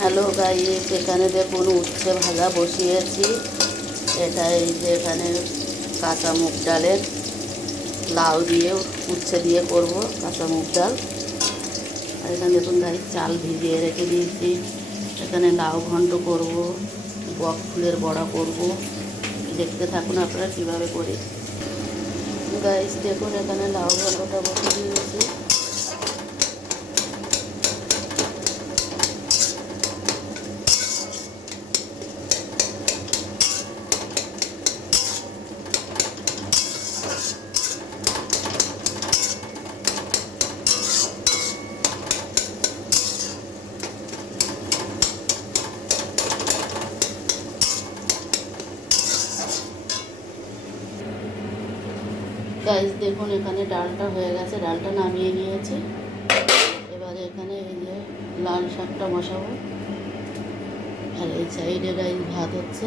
Hello guys, এখানে দেখুন উচ্ছে ভাজা বসিয়েছি। এটা এই যে এখানে কাঁচা মুগ ডালের লাউ দিয়ে উচ্ছে দিয়ে করব কাঁচা মুগ ডাল। আর এখানে দেখুন গাইস চাল ভিজিয়ে রেখে দিয়েছি। এখানে লাউ ঘন্ট করব, বক ফুলের বড়া করব। দেখতে থাকুন আপনারা কীভাবে করি। গাইস দেখুন এখানে লাউ ঘন্টটা বসিয়ে দিয়েছি। গাইস দেখুন এখানে ডালটা হয়ে গেছে, ডালটা নামিয়ে নিয়েছি। এবারে এখানে এই যে লাল শাকটা বসাবো। আর এই সাইডে গাইস ভাত হচ্ছে।